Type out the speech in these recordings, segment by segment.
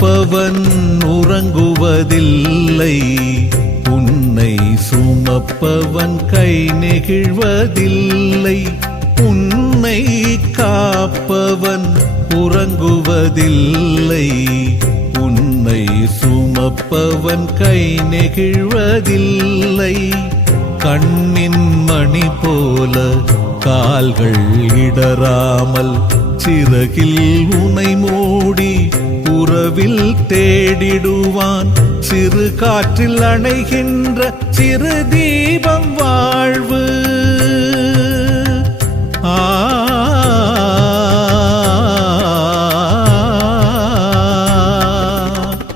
சுமப்பவன் உறங்குவதில்லை. உன்னை சுமப்பவன் கை நெகிழ்வதில்லை. உன்னை காப்பவன் உறங்குவதில்லை. உன்னை சுமப்பவன் கை நெகிழ்வதில்லை. கண்ணின் மணி போல கால்கள் இடராமல் சிறகில் உனை மூடி உறவில் தேடிடுவான். சிறு காற்றில் அணைகின்ற சிறு தீபம் வாழ்வு. ஆ.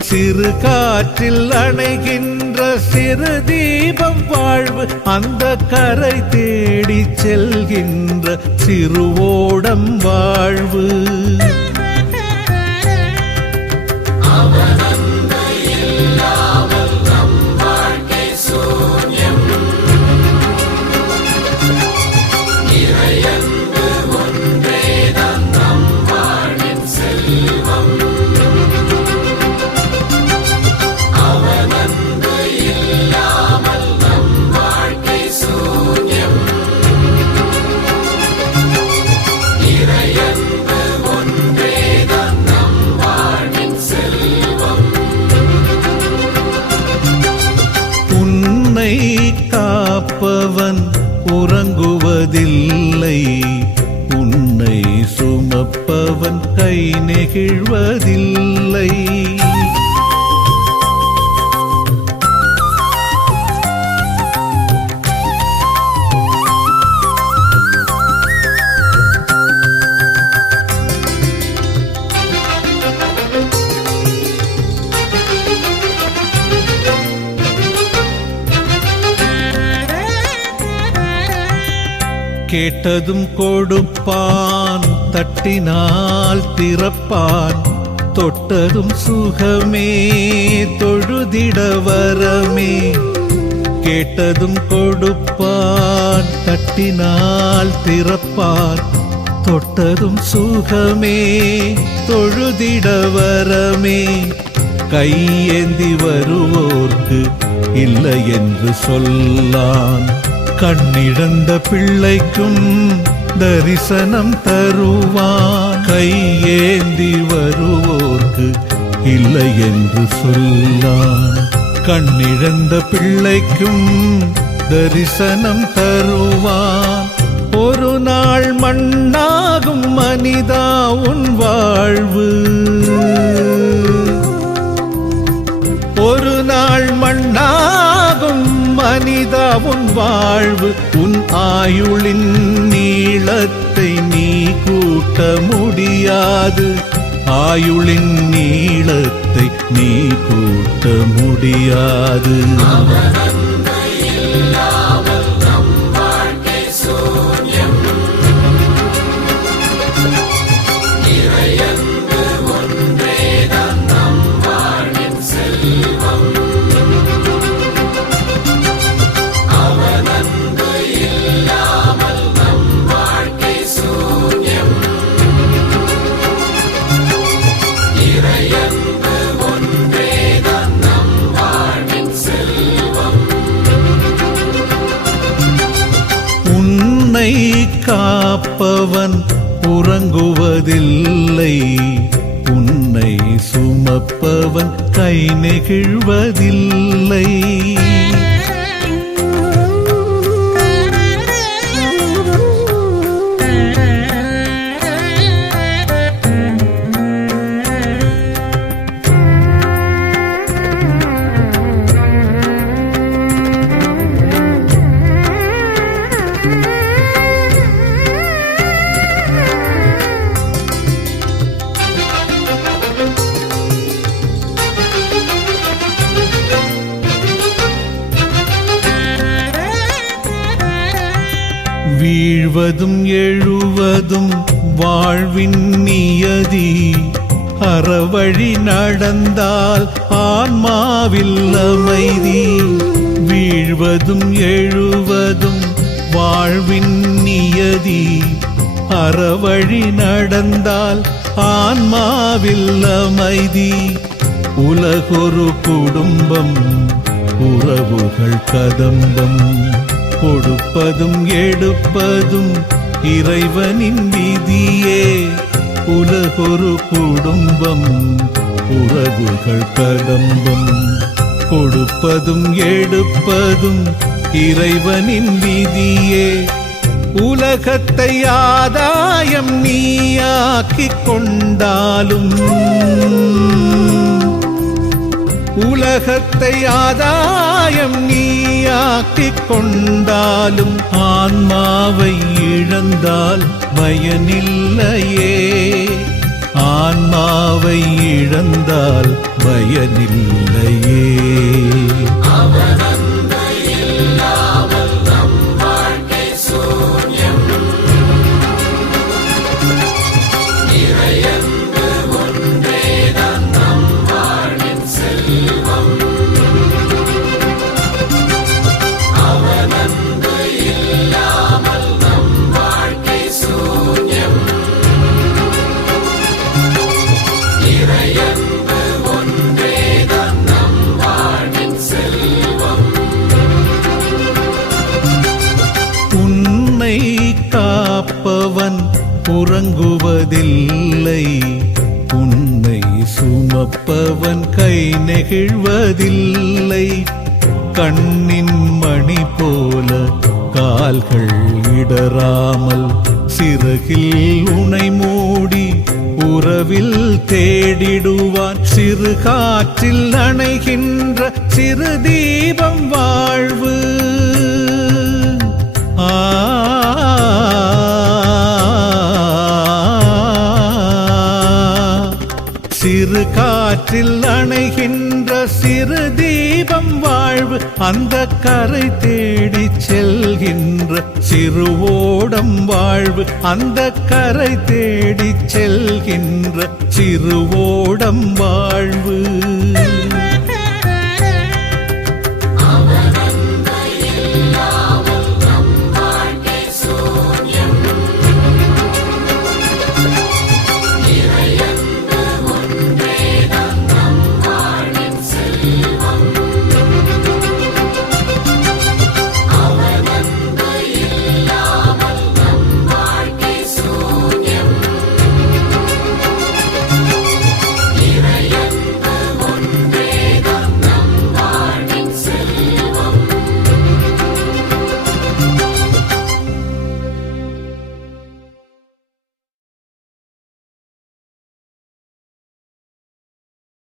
சிறு காற்றில் அணைகின்ற சிறு தீபம் வாழ்வு. அந்த கரை தேடி செல்கின்ற சிறுவோடம் வாழ்வு. காப்பவன் உறங்குவதில்லை. உன்னை சுமப்பவன் கை நெகிழ்வதில்லை. கேட்டதும் கொடுப்பான் தட்டினால் திறப்பான். தொட்டதும் சுகமே தொழுதிட வரமே. கேட்டதும் கொடுப்பான் தட்டினால் திறப்பான். தொட்டதும் சுகமே தொழுதிட வரமே. கையேந்தி வருவோர்க்கு இல்லை என்று சொல்லான். கண்ணிழந்த பிள்ளைக்கும் தரிசனம் தருவான். கையேந்தி வருவோர்க்கு இல்லை என்று சொல்லான். கண்ணிழந்த பிள்ளைக்கும் தரிசனம் தருவான். ஒரு நாள் மண்ணாகும் மனிதா உன் வாழ்வு. உன் வாழ்வு உன் ஆயுளின் நீளத்தை நீ கூட்ட முடியாது. ஆயுளின் நீளத்தை நீ கூட்ட முடியாது. உறங்குவதில்லை உன்னை சுமப்பவன் கை நெகிழ்வதில்லை. வீழ்வதும் எழுவதும் வாழ்வின் நியதி. அறவழி நடந்தால் ஆன்மாவில் அமைதி. வீழ்வதும் எழுவதும் வாழ்வின் நியதி. அறவழி நடந்தால் ஆன்மாவில் அமைதி. உலகொரு குடும்பம் உறவுகள் கதம்பம். கொடுப்பதும் எடுப்பதும் இறைவனின் விதியே. உலகொரு குடும்பம் உறவுகள் கடம்பம். கொடுப்பதும் எடுப்பதும் இறைவனின் விதியே. உலகத்தை ஆதாயம் நீயாக்கிக் கொண்டாலும் உலகத்தை ஆதாயம் நீயாக்கிக் கொண்டாலும் ஆன்மாவை இழந்தால் பயனில்லையே. ஆன்மாவை இழந்தால் பயனில்லையே. உன்னை காப்பவன் உறங்குவதில்லை. உன்னை சுமப்பவன் கை நெகிழ்வதில்லை. கண்ணின் மணி போல கால்கள் இடராமல் சிறகில் உனை மூடி உறவில் தேடிடுவான். சிறு காற்றில் அணைகின்ற சிறு தீபம் வாழ்வு. சிறு காற்றில் அணைகின்ற சிறு தீபம் வாழ்வு. அந்த கரை தேடி செல்கின்ற சிறு ஓடம் வாழ்வு. அந்த கரை தேடி செல்கின்ற சிறு ஓடம் வாழ்வு.